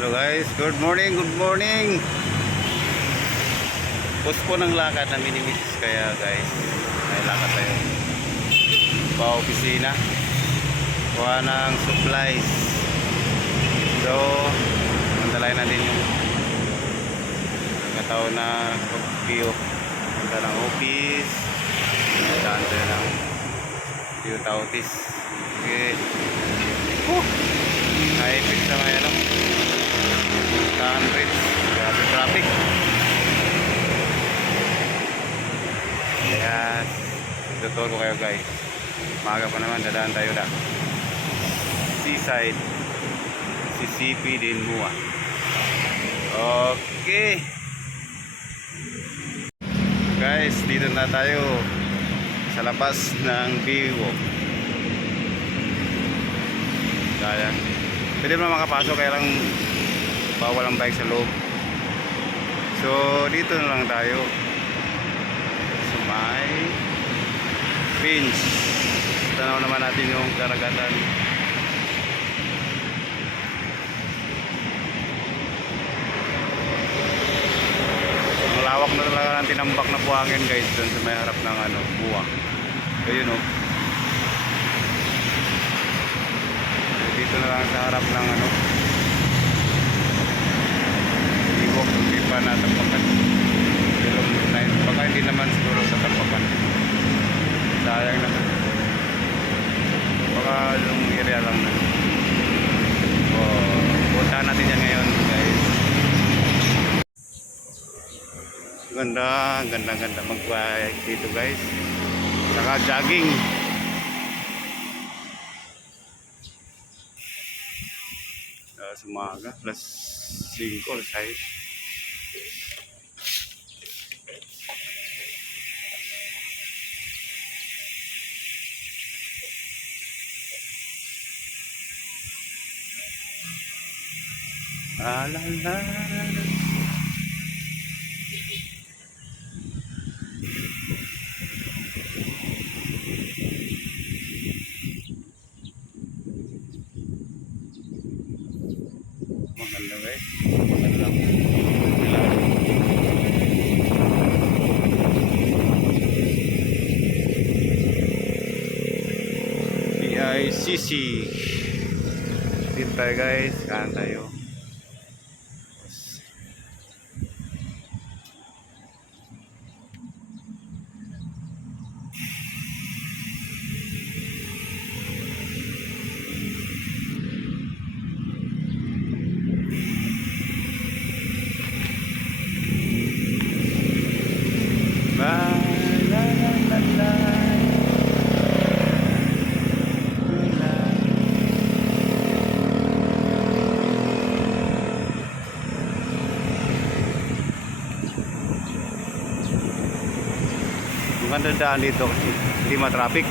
Hello guys, good morning, good morning. Pusko ng lakad na minimiss kaya guys, may lakad tayo pa opisina kuha ng supplies. So mandalay natin yung nagkataon na pag-view punta ng office, saan tayo ng view tautis. Okay, na-effect sa ngayon no? Bridge, grabe traffic. Yes, tuturo ko kayo guys. Maaga pa naman, dadaan tayo na Seaside, CCP din Mua. Okay guys, dito na tayo sa labas ng Vivo. Kaya pwede naman makapasok, kaya lang bawal ang bike sa loob. So dito na lang tayo sa may beach. Tanaw naman natin yung karagatan. Malawak na talaga ng tinambak na buhangin guys dun sa may harap ng buwang. So yun dito na lang sa harap ng hindi pa natapakan. Baka hindi naman siguro tatapakan. Sayang naman. Baka yung area lang na. Puntahan natin yan ngayon guys. Ganda mag-bike dito guys. Saka jogging. Sumaga plus 5 or 6. Alala. Maganda guys. Maganda. PICC. Dito tayo guys. Kanan tayo. Maganda daan dito kasi hindi ma-traffic.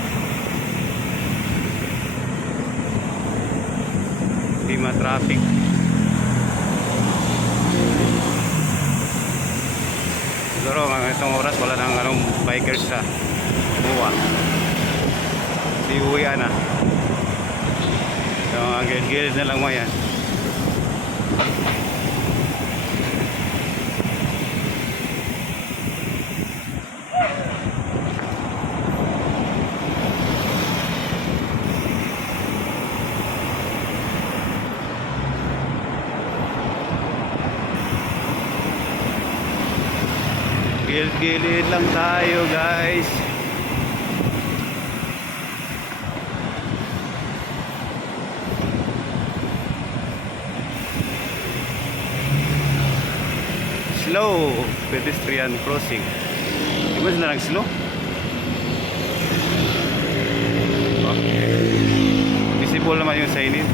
Hindi ma-traffic. Siguro itong oras wala nang bikers sa Mua. Di uwian na. So ang gilid na lang mo yan. Gilid lang tayo guys. Slow pedestrian crossing. Di ba na lang slow? Okay. Visible naman yung signage.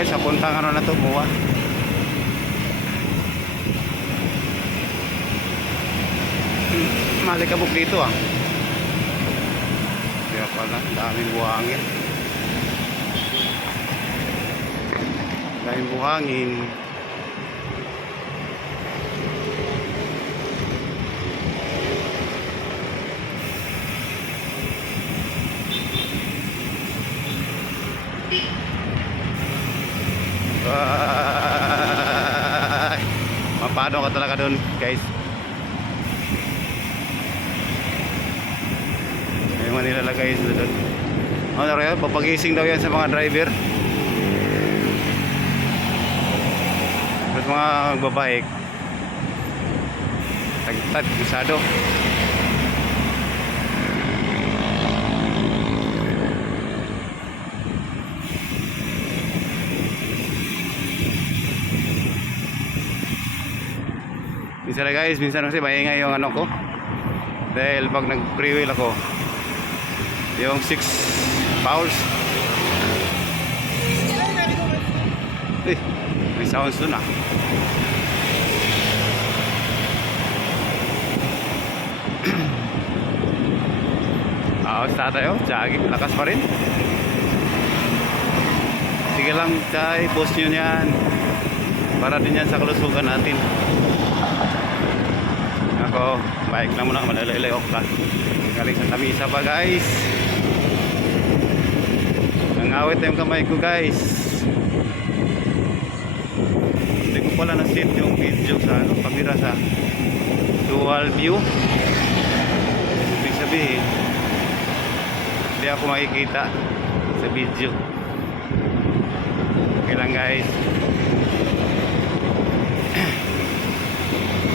tayo sa puntang ano na to, Muwa. Malikabok dito ah. Kaya pala, daming buhangin. Daming buhangin. Ay, mapano ka talaga dun, guys. May mga nilalagay sila dun. Ano rin, papagising daw yan sa mga driver. At mga babae, tagtad, gisado. Minsan na guys, minsan kasi maingay yung ano ko. Dahil pag nag-freewheel ako, yung 6 fouls. May sounds dun ah. Basta tayo, tsagi, lakas pa rin. Sige lang, chay, post nyo yan. Para din yan sa kalusugan natin. Ako, bike lang muna, malalayo ka. Galing sa Tamisa pa guys. Nangawit na yung kamay ko guys. Hindi ko pala na-set yung video sa ano, kamera sa dual view. Ibig sabihin, hindi ako makikita sa video. Okay lang guys.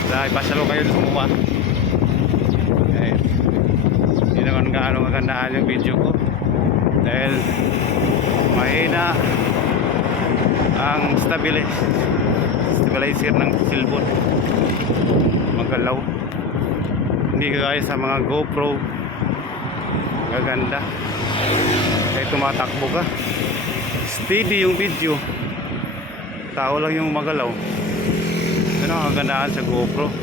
Dahil pasalo kayo sa Muwa. Eh, hindi naman gaano magandaan yung video ko. Dahil mahina ang stabilizer ng cellphone. Magalaw. Hindi kagaya sa mga GoPro. Gaganda. Kahit tumatakbo ka, steady yung video. Tao lang yung magalaw. Ano ang kagandaan sa GoPro.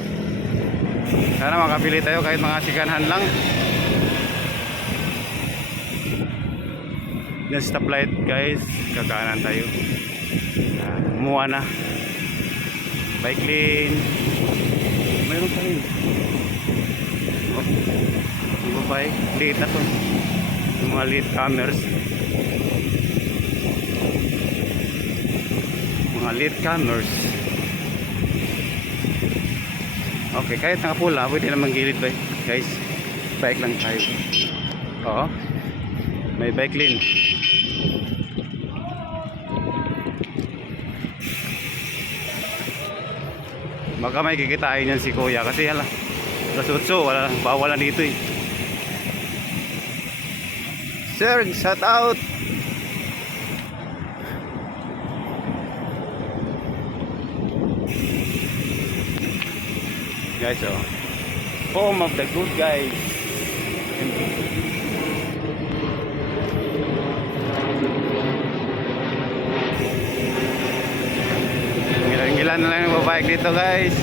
Sana makapili tayo kahit mga sikanhan lang. Yung stoplight guys, kakanan tayo. Muwa na. Bike lane. Mayroon pa rin. Oh, yung bike, late na to. Yung mga late comers. Mga late comers. Okay, kahit nakapula, pwede naman gilid ba guys. Bike lang tayo. Oo. May bike lane. Baka may kikitain yan si kuya kasi hala, rasutso, bawal na dito eh. Sir, shout out. Guys, oh, home of the good guys. Ilan na lang yung babae dito guys.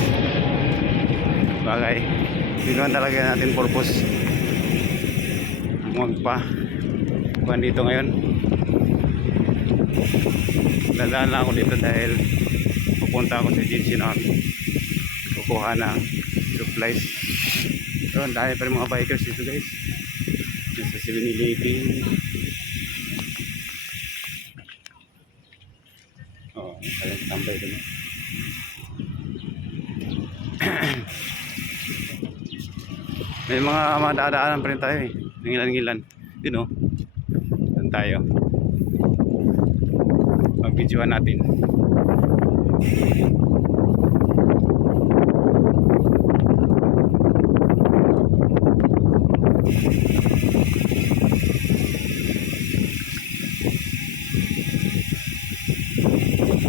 Bagay, ginawan talaga natin purpose. Magpa kuhan dito ngayon. Dadaan lang ako dito dahil pupunta ako sa agency namin. Kukuha ng supplies. So, ang dami pa rin mga bikers dito guys. Nasa 7-Eleven. Oh, kayang tambay doon. May mga madadaanan pa rin tayo eh. Nangilan-ngilan. Yun o. Saan tayo? Mag-videoan natin.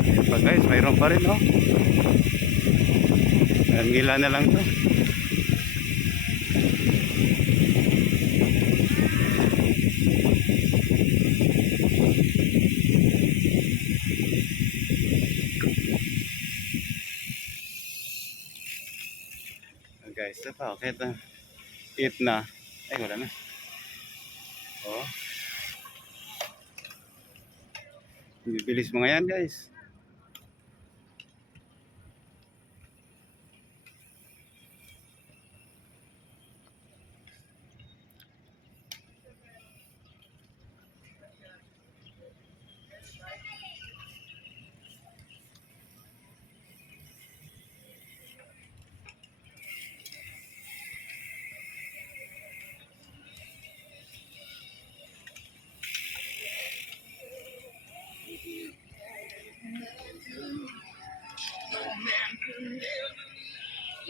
Ayan pa guys, mayroon pa rin o. Nangilan na lang to. Bakit? Eat na. Ay, wala na. Oh, bibilis mga yan guys.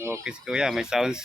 Okay si Kuya, may sounds.